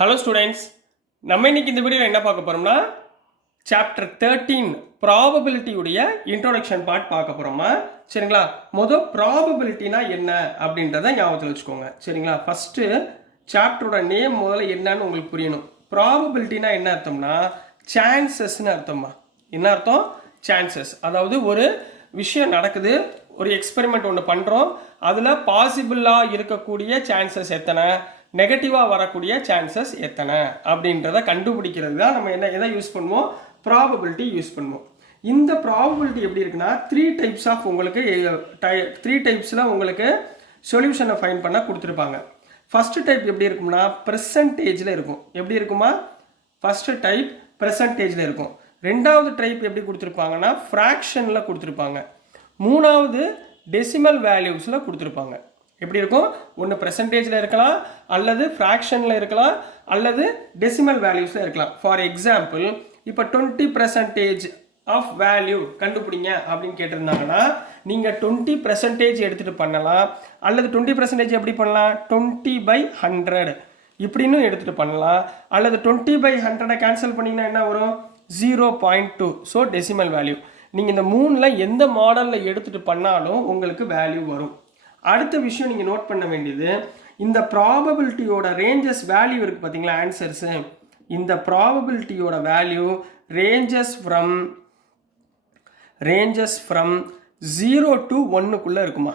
Hello students, நம்ம இன்னைக்கு இந்த வீடியோவில் என்ன பார்க்க போகிறோம்னா சாப்டர் 13 ப்ராபபிலிட்டியுடைய இன்ட்ரோடக்ஷன் பார்ட் பார்க்க போகிறோமா. சரிங்களா, மொதல் ப்ராபபிலிட்டினா என்ன அப்படின்றத ஞாபகத்தில் வச்சுக்கோங்க. சரிங்களா, ஃபஸ்ட்டு சாப்டரோட நேம் முதல்ல என்னன்னு உங்களுக்கு புரியணும். ப்ராபபிலிட்டினா என்ன அர்த்தம்னா சான்சஸ்ன்னு அர்த்தமா. என்ன அர்த்தம்? சான்சஸ். அதாவது ஒரு விஷயம் நடக்குது, ஒரு எக்ஸ்பெரிமெண்ட் ஒன்று பண்ணுறோம், அதில் பாசிபிளாக இருக்கக்கூடிய சான்சஸ் எத்தனை, நெகட்டிவாக வரக்கூடிய சான்சஸ் எத்தனை அப்படின்றத கண்டுபிடிக்கிறது தான் நம்ம எதை யூஸ் பண்ணுவோம், ப்ராபபிலிட்டி யூஸ் பண்ணுவோம். இந்த ப்ராபபிலிட்டி எப்படி இருக்குன்னா த்ரீ டைப்ஸில் உங்களுக்கு சொல்யூஷனை ஃபைண்ட் பண்ண கொடுத்துருப்பாங்க. ஃபஸ்ட்டு டைப் எப்படி இருக்கும்னா பெர்சன்டேஜில் இருக்கும். எப்படி இருக்குமா? ஃபஸ்ட்டு டைப் பெர்சன்டேஜில் இருக்கும். ரெண்டாவது டைப் எப்படி கொடுத்துருப்பாங்கன்னா ஃப்ராக்ஷனில் கொடுத்துருப்பாங்க. மூணாவது டெசிமல் வேல்யூஸில் கொடுத்துருப்பாங்க. எப்படி இருக்கும்? ஒன்று பெர்சன்டேஜில் இருக்கலாம், அல்லது ஃப்ராக்ஷனில் இருக்கலாம், அல்லது டெசிமல் வேல்யூஸில் இருக்கலாம். ஃபார் எக்ஸாம்பிள், இப்போ 20% ஆஃப் வேல்யூ கண்டுபிடிங்க அப்படின்னு கேட்டிருந்தாங்கன்னா நீங்கள் 20% எடுத்துகிட்டு பண்ணலாம், அல்லது 20% எப்படி பண்ணலாம், 20/100 இப்படின்னு எடுத்துகிட்டு பண்ணலாம், அல்லது 20/100 கேன்சல் பண்ணிங்கன்னா என்ன வரும், 0.2. So decimal value. நீங்கள் இந்த மூணில் எந்த மாடலில் எடுத்துகிட்டு பண்ணாலும் உங்களுக்கு வேல்யூ வரும். அடுத்த விஷயம் நீங்கள் நோட் பண்ண வேண்டியது, இந்த ப்ராபபிலிட்டியோட ரேஞ்சஸ் வேல்யூ இருக்குது பார்த்தீங்களா, ஆன்சர்ஸு. இந்த ப்ராபபிலிட்டியோட வேல்யூ ரேஞ்சஸ் ஃப்ரம் 0 to 1 இருக்குமா.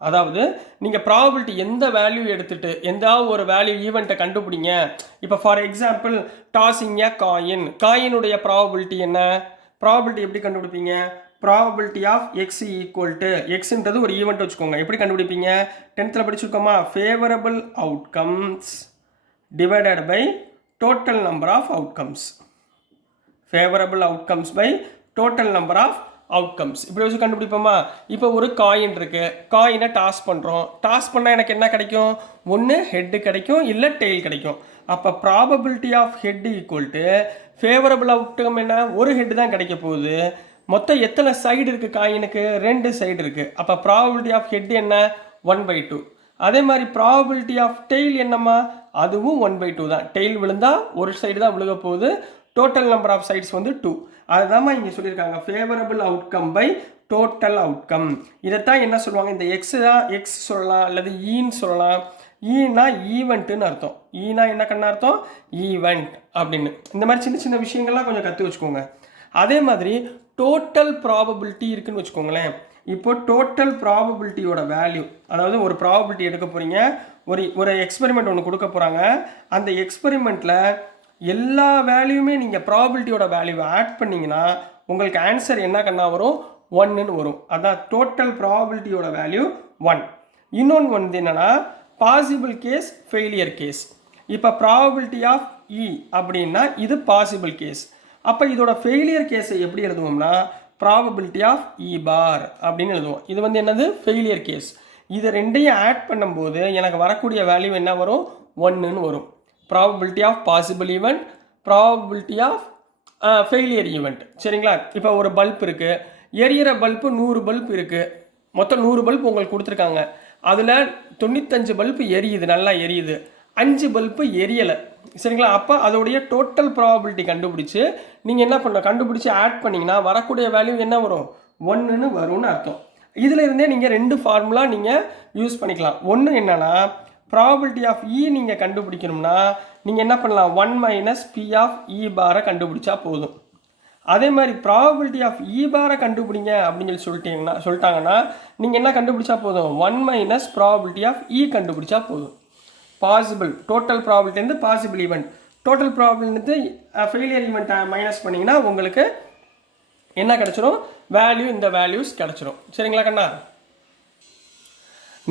அதாவது நீங்கள் ப்ராபபிலிட்டி எந்த வேல்யூ எடுத்துகிட்டு எந்த ஒரு வேல்யூ ஈவெண்ட்டை கண்டுபிடிங்க. இப்போ ஃபார் எக்ஸாம்பிள் டாஸிங் ஏ காயினுடைய ப்ராபபிலிட்டி என்ன, ப்ராபபிலிட்டி எப்படி கண்டுபிடிப்பீங்க, probability of x equal to எக்ஸ்ன்றது ஒரு ஈவெண்ட் வச்சுக்கோங்க. எப்படி கண்டுபிடிப்பீங்க, 10th படிச்சிருக்கோமா, favourable outcomes divided by total number of outcomes. Favourable outcomes by total number of outcomes இப்படி வச்சு கண்டுபிடிப்போமா. இப்போ ஒரு காயின் இருக்கு, காயினை டாஸ் பண்ணுறோம். டாஸ் பண்ணால் எனக்கு என்ன கிடைக்கும், ஒன்று ஹெட்டு கிடைக்கும், இல்லை டெய்ல் கிடைக்கும். அப்போ probability of head equal to favourable outcome என்ன, ஒரு ஹெட்டு தான் கிடைக்க போகுது. மொத்தம் எத்தனை சைடு இருக்குது காயினுக்கு, 2 சைடு இருக்குது. அப்போ ப்ராபபிலிட்டி ஆஃப் ஹெட் என்ன, 1/2. அதே மாதிரி ப்ராபபிலிட்டி ஆஃப் டெய்ல் என்னம்மா, அதுவும் 1/2 தான். டெய்ல் விழுந்தால் ஒரு சைடு தான் விழுக போகுது. டோட்டல் நம்பர் ஆஃப் சைட்ஸ் வந்து 2. அதுதான் இங்கே சொல்லியிருக்காங்க, favourable outcome by total outcome. இதைத்தான் என்ன சொல்லுவாங்க, இந்த எக்ஸ் தான் எக்ஸ் சொல்லலாம், அல்லது ஈன்னு சொல்லலாம். ஈனா ஈவெண்ட்டுன்னு அர்த்தம். ஈனா என்ன கண்ணா அர்த்தம், ஈவெண்ட் அப்படின்னு. இந்த மாதிரி சின்ன சின்ன விஷயங்கள்லாம் கொஞ்சம் கற்று வச்சுக்கோங்க. அதே மாதிரி டோட்டல் ப்ராபபிலிட்டி இருக்குன்னு வச்சுக்கோங்களேன். இப்போ டோட்டல் ப்ராபபிலிட்டியோட வேல்யூ, அதாவது ஒரு ப்ராபபிலிட்டி எடுக்க போகிறீங்க, ஒரு எக்ஸ்பெரிமெண்ட் ஒன்று கொடுக்க போகிறாங்க. அந்த எக்ஸ்பெரிமெண்ட்டில் எல்லா வேல்யூமே நீங்கள் ப்ராபபிலிட்டியோட வேல்யூவை ஆட் பண்ணிங்கன்னா உங்களுக்கு ஆன்சர் என்ன கண்ணா வரும், 1ன்னு வரும். அதான் டோட்டல் ப்ராபபிலிட்டியோட வேல்யூ 1. இன்னொன்று வந்து என்னென்னா பாசிபிள் கேஸ், ஃபெயிலியர் கேஸ். இப்போ ப்ராபபிலிட்டி ஆஃப் இ அப்படின்னா இது பாசிபிள் கேஸ். அப்போ இதோட ஃபெயிலியர் கேஸை எப்படி எழுதுவோம்னா ப்ராபபிலிட்டி ஆஃப் இ பார் அப்படின்னு எழுதுவோம். இது வந்து என்னது, ஃபெயிலியர் கேஸ். இது ரெண்டையும் ஆட் பண்ணும்போது எனக்கு வரக்கூடிய வேல்யூ என்ன வரும், 1ன்னு வரும். Probability of possible event, probability of failure event. சரிங்களா, இப்போ ஒரு பல்ப் இருக்குது, எரியிற பல்பு 100 பல்ப் இருக்குது. மொத்தம் 100 பல்ப் உங்களுக்கு கொடுத்துருக்காங்க. அதில் 95 பல்பு எரியுது, நல்லா எரியுது, 5 பல்பு எரியலை. சரிங்களா, அப்போ அதோடைய டோட்டல் ப்ராபபிலிட்டி கண்டுபிடிச்சி நீங்கள் என்ன பண்ணணும், கண்டுபிடிச்சி ஆட் பண்ணிங்கன்னா வரக்கூடிய வேல்யூ என்ன வரும், 1ன்னு வரும்னு அர்த்தம். இதில் இருந்தே நீங்கள் 2 ஃபார்முலா நீங்கள் யூஸ் பண்ணிக்கலாம். ஒன்று என்னென்னா ப்ராபபிலிட்டி ஆஃப் இ நீங்கள் கண்டுபிடிக்கணும்னா நீங்கள் என்ன பண்ணலாம், 1 - P ஆஃப் இ பாரை கண்டுபிடிச்சா போதும். அதே மாதிரி ப்ராபபிலிட்டி ஆஃப் இ பாரை கண்டுபிடிங்க அப்படின்னு சொல்லிட்டாங்கன்னா நீங்கள் என்ன கண்டுபிடிச்சா போதும், 1 - ப்ராபபிலிட்டி ஆஃப் இ கண்டுபிடிச்சா போதும். Possible total probability possible event, total probability failure event minus பண்ணிங்கன்னா உங்களுக்கு என்ன கிடச்சிரும், வேல்யூ, இந்த வேல்யூஸ் கிடச்சிரும். சரிங்களா கண்ணா.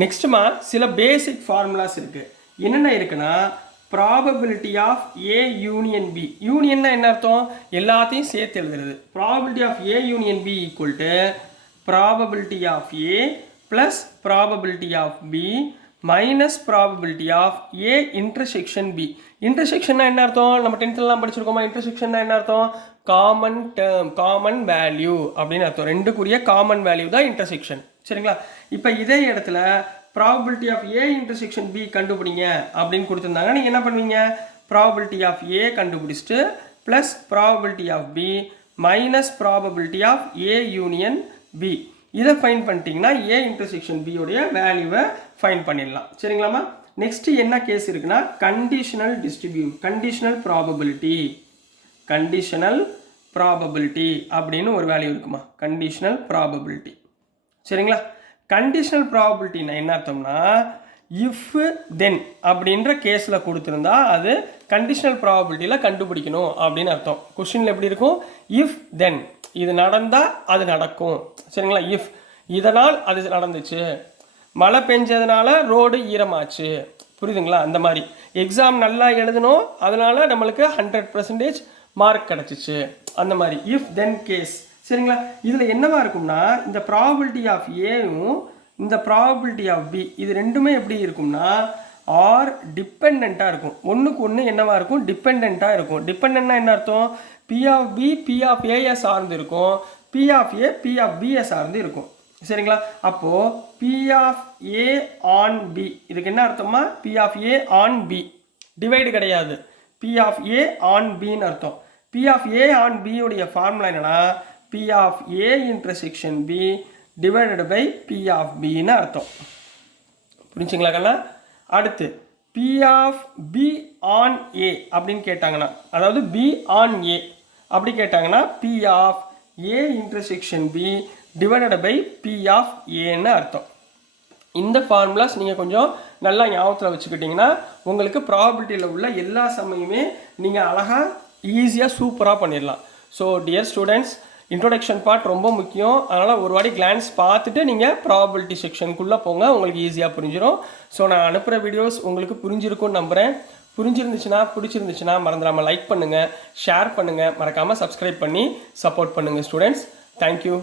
நெக்ஸ்ட்டுமா சில பேசிக் ஃபார்முலாஸ் இருக்குது. என்னென்ன இருக்குன்னா probability of A union B. யூனியன்னா என்ன அர்த்தம், எல்லாத்தையும் சேர்த்து எழுதுறது. Probability of A union B equal to probability of A plus probability of B minus probability of A intersection B. இன்டர்செக்ஷன்னா என்ன அர்த்தம், நம்ம 10th படிச்சிருக்கோமா. இன்டர்செக்ஷன்னா என்ன அர்த்தம், காமன் டேர்ம், காமன் வேல்யூ அப்படின்னு அர்த்தம். ரெண்டுக்குரிய காமன் வேல்யூ தான் இன்டர்செக்ஷன். சரிங்களா, இப்போ இதே இடத்துல probability of A intersection B கண்டுபிடிங்க அப்படின்னு கொடுத்துருந்தாங்க. நீங்கள் என்ன பண்ணுவீங்க, ப்ராபபிலிட்டி ஆஃப் ஏ கண்டுபிடிச்சிட்டு plus probability of B minus probability of A union B. இதை ஃபைன் பண்ணிட்டீங்கன்னா ஏ இன்டர்செக்ஷன் பியோடைய வேல்யூவை ஃபைன் பண்ணிடலாம். சரிங்களாம்மா? நெக்ஸ்ட் என்ன கேஸ் இருக்குன்னா கண்டிஷனல் ப்ராபபிலிட்டி அப்படின்னு ஒரு வேல்யூ இருக்குமா, கண்டிஷனல் ப்ராபபிலிட்டி. சரிங்களா? கண்டிஷனல் ப்ராபபிலிட்டினா என்ன அர்த்தம்னா இஃப் தென் அப்படின்ற கேஸில் கொடுத்துருந்தா அது கண்டிஷனல் ப்ராபபிலிட்டியில் கண்டுபிடிக்கணும் அப்படின்னு அர்த்தம். கொஸ்டினில் எப்படி இருக்கும், இஃப் தென் இது நடந்தால் அது நடக்கும். சரிங்களா? இஃப் இதனால் அது நடந்துச்சு, மழை பெஞ்சதுனால ரோடு ஈரமாச்சு, புரியுதுங்களா? அந்த மாதிரி எக்ஸாம் நல்லா எழுதணும் அதனால் நம்மளுக்கு 100% மார்க் கிடச்சிச்சு, அந்த மாதிரி இஃப் தென் கேஸ். சரிங்களா? இதில் என்னவா இருக்கும்னா இந்த ப்ராபபிலிட்டி ஆஃப் ஏவும் இந்த ப்ராபபிலிட்டி ஆஃப் பி இது ரெண்டுமே எப்படி இருக்கும்னா ஆர் டிபெண்ட்டாக இருக்கும். ஒன்றுக்கு ஒன்று என்னவா இருக்கும், டிபெண்ட்டாக இருக்கும். டிபெண்ட்னா என்ன அர்த்தம், P of B P of ஏயை சார்ந்து இருக்கும், P of A P of பியை சார்ந்து இருக்கும். சரிங்களா? அப்போது P of A on B இதுக்கு என்ன அர்த்தமா, P of A on B divide கிடையாது, பி ஆஃப் ஏ ஆன் பின்னு அர்த்தம். பி ஆஃப் ஏ ஆன் பியுடைய ஃபார்முலா என்னன்னா P of A intersection B divided by B of பின்னு அர்த்தம். புரிஞ்சுங்களா கண்ணா? அடுத்து P of B on A அப்படின்னு கேட்டாங்கன்னா, அதாவது பி ஆன் ஏ அப்படி கேட்டாங்கன்னா B of A intersection B divided by B of ஏன்னு அர்த்தம். இந்த ஃபார்முலாஸ் நீங்கள் கொஞ்சம் நல்லா ஞாபகத்தில் வச்சுக்கிட்டிங்கன்னா உங்களுக்கு ப்ராபபிலிட்டியில் உள்ள எல்லா சமயமே நீங்கள் அழகாக ஈஸியாக சூப்பராக பண்ணிடலாம். So dear students, introduction part ரொம்ப முக்கியம். அதனால் ஒரு வாட்டி கிளான்ஸ் பார்த்துட்டு நீங்கள் ப்ராபபிலிட்டி செக்ஷனுக்குள்ளே போங்க, உங்களுக்கு ஈஸியாக புரிஞ்சிடும். ஸோ நான் அனுப்புகிற வீடியோஸ் உங்களுக்கு புரிஞ்சிருக்கும்னு நம்புகிறேன். பிடிச்சிருந்துச்சுன்னா மறந்துடாமல் லைக் பண்ணுங்கள், ஷேர் பண்ணுங்கள், மறக்காமல் சப்ஸ்கிரைப் பண்ணி சப்போர்ட் பண்ணுங்கள் ஸ்டூடெண்ட்ஸ். தேங்க்யூ.